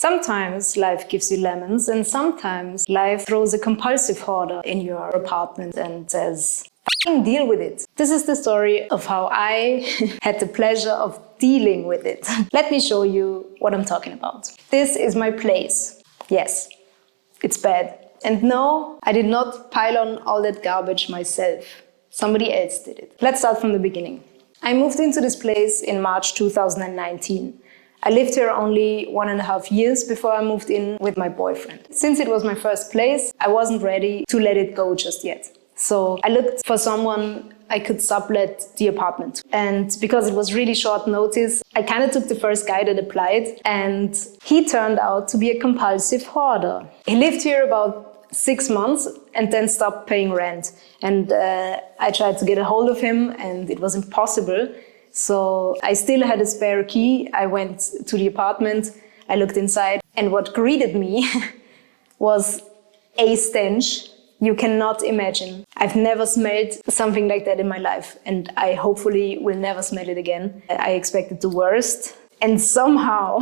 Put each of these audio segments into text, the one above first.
Sometimes life gives you lemons, and sometimes life throws a compulsive hoarder in your apartment and says, "Fucking deal with it." This is the story of how I had the pleasure of dealing with it. Let me show you what I'm talking about. This is my place. Yes, it's bad. And no, I did not pile on all that garbage myself. Somebody else did it. Let's start from the beginning. I moved into this place in March 2019. I lived here only 1.5 years before I moved in with my boyfriend. Since it was my first place, I wasn't ready to let it go just yet. So I looked for someone I could sublet the apartment to. And because it was really short notice, I kind of took the first guy that applied, and he turned out to be a compulsive hoarder. He lived here about 6 months and then stopped paying rent. And I tried to get a hold of him and it was impossible. So I still had a spare key. I went to the apartment, I looked inside, and what greeted me was a stench you cannot imagine. I've never smelled something like that in my life, and I hopefully will never smell it again. I expected the worst, and somehow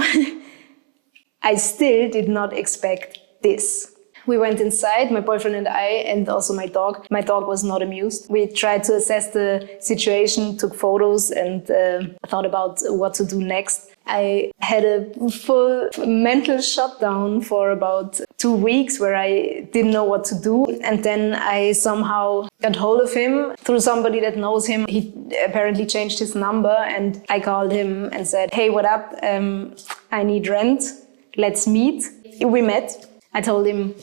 I still did not expect this. We went inside, my boyfriend and I, and also my dog. My dog was not amused. We tried to assess the situation, took photos, and thought about what to do next. I had a full mental shutdown for about 2 weeks where I didn't know what to do. And then I somehow got hold of him through somebody that knows him. He apparently changed his number, and I called him and said, "Hey, what up? I need rent. Let's meet." We met. I told him,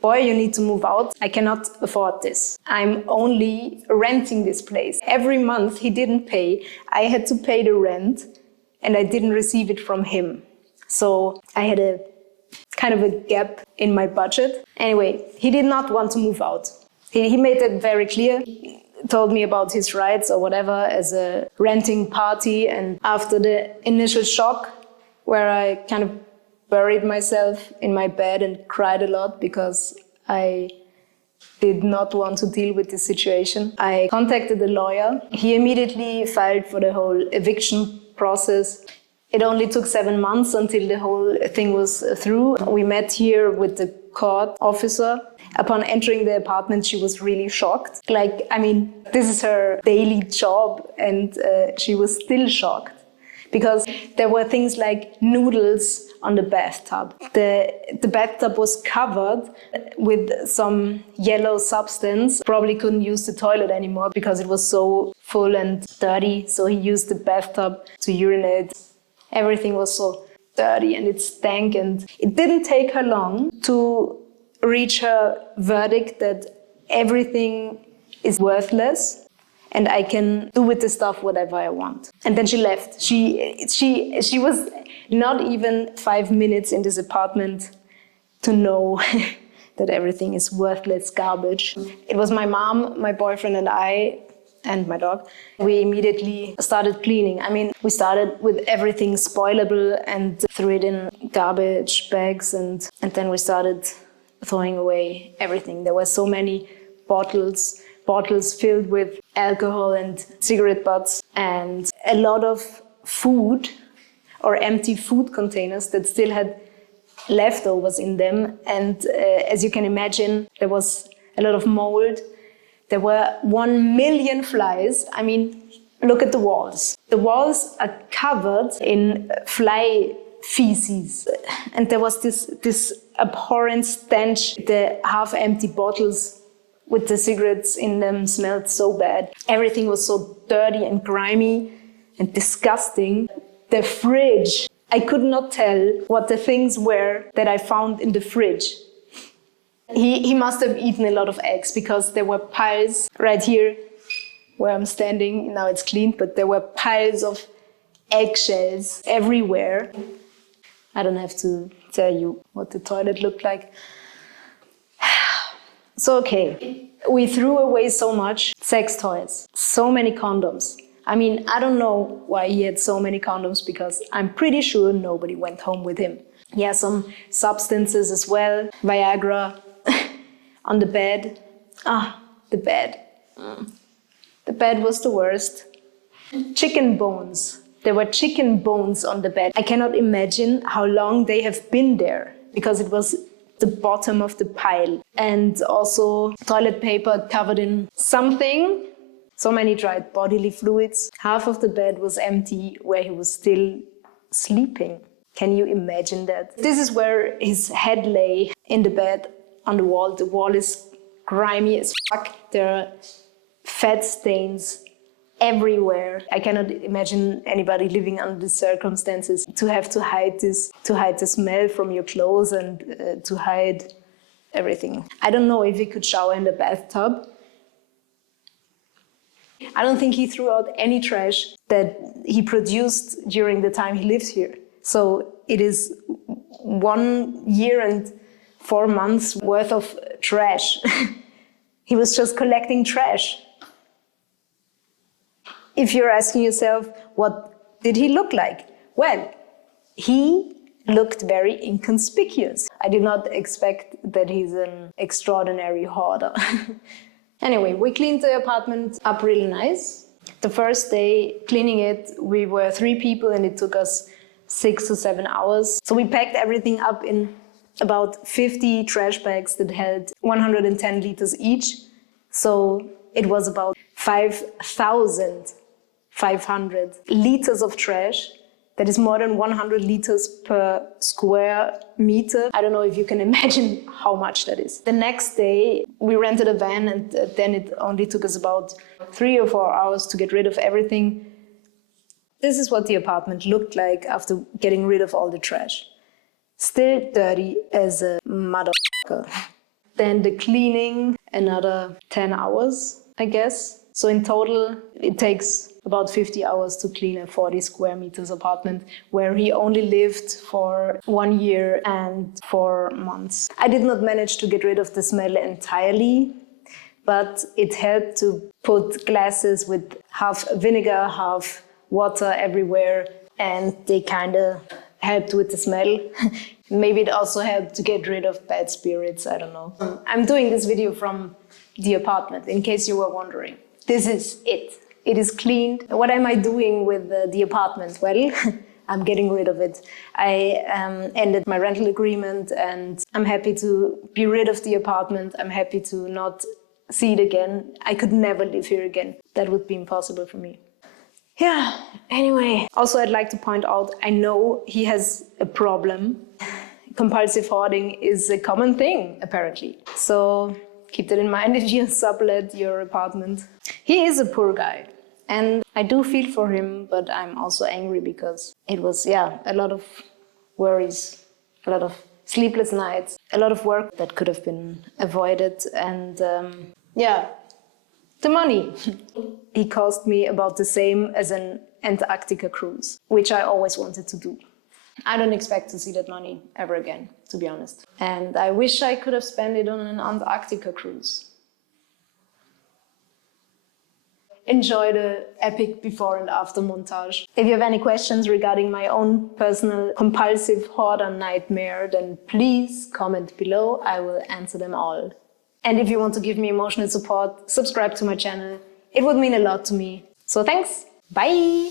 "Boy, you need to move out. I cannot afford this. I'm only renting this place." Every month he didn't pay. I had to pay the rent, and I didn't receive it from him. So I had a kind of a gap in my budget. Anyway, he did not want to move out. He made that very clear. He told me about his rights or whatever as a renting party. And after the initial shock, where I kind of buried myself in my bed and cried a lot because I did not want to deal with this situation, I contacted a lawyer. He immediately filed for the whole eviction process. It only took 7 months until the whole thing was through. We met here with the court officer. Upon entering the apartment, she was really shocked. This is her daily job, and she was still shocked because there were things like noodles on the bathtub. The bathtub was covered with some yellow substance. Probably couldn't use the toilet anymore because it was so full and dirty. So he used the bathtub to urinate. Everything was so dirty and it stank, and it didn't take her long to reach her verdict that everything is worthless and I can do with the stuff whatever I want. And then she left. She was not even 5 minutes in this apartment to know that everything is worthless garbage. It was my mom, my boyfriend and I, and my dog. We immediately started cleaning. We started with everything spoilable and threw it in garbage bags, and then we started throwing away everything. There were so many bottles filled with alcohol and cigarette butts, and a lot of food or empty food containers that still had leftovers in them. And as you can imagine, there was a lot of mold. There were 1 million flies. Look at the walls. The walls are covered in fly feces. And there was this abhorrent stench. The half-empty bottles with the cigarettes in them smelled so bad. Everything was so dirty and grimy and disgusting. The fridge, I could not tell what the things were that I found in the fridge. He must have eaten a lot of eggs because there were piles right here where I'm standing. Now it's clean, but there were piles of eggshells everywhere. I don't have to tell you what the toilet looked like. So, okay, we threw away so much sex toys, so many condoms. I don't know why he had so many condoms because I'm pretty sure nobody went home with him. Yeah, some substances as well, Viagra. On the bed. The bed. The bed was the worst. Chicken bones. There were chicken bones on the bed. I cannot imagine how long they have been there because it was the bottom of the pile. And also toilet paper covered in something. So many dried bodily fluids. Half of the bed was empty where he was still sleeping. Can you imagine that? This is where his head lay in the bed on the wall. The wall is grimy as fuck. There are fat stains everywhere. I cannot imagine anybody living under these circumstances to have to hide this, to hide the smell from your clothes and to hide everything. I don't know if he could shower in the bathtub. I don't think he threw out any trash that he produced during the time he lives here. So it is 1 year and 4 months worth of trash. He was just collecting trash. If you're asking yourself, what did he look like? Well, he looked very inconspicuous. I did not expect that he's an extraordinary hoarder. Anyway, we cleaned the apartment up really nice. The first day cleaning it, we were 3 people and it took us 6 to 7 hours. So we packed everything up in about 50 trash bags that held 110 liters each. So it was about 5,500 liters of trash. That is more than 100 liters per square meter. I don't know if you can imagine how much that is. The next day, we rented a van and then it only took us about 3 or 4 hours to get rid of everything. This is what the apartment looked like after getting rid of all the trash. Still dirty as a motherfucker. Then the cleaning, another 10 hours, I guess. So in total, it takes about 50 hours to clean a 40 square meters apartment where he only lived for 1 year and 4 months. I did not manage to get rid of the smell entirely, but it helped to put glasses with half vinegar, half water everywhere, and they kind of helped with the smell. Maybe it also helped to get rid of bad spirits, I don't know. I'm doing this video from the apartment, in case you were wondering. This is it. It is cleaned. What am I doing with the apartment? Well, I'm getting rid of it. I ended my rental agreement and I'm happy to be rid of the apartment. I'm happy to not see it again. I could never live here again. That would be impossible for me. Yeah, anyway. Also, I'd like to point out, I know he has a problem. Compulsive hoarding is a common thing, apparently. So keep that in mind if you sublet your apartment. He is a poor guy. And I do feel for him, but I'm also angry because it was, a lot of worries, a lot of sleepless nights, a lot of work that could have been avoided. And the money. He cost me about the same as an Antarctica cruise, which I always wanted to do. I don't expect to see that money ever again, to be honest. And I wish I could have spent it on an Antarctica cruise. Enjoy the epic before and after montage. If you have any questions regarding my own personal compulsive hoarder nightmare, then please comment below. I will answer them all. And if you want to give me emotional support, subscribe to my channel. It would mean a lot to me. So thanks. Bye.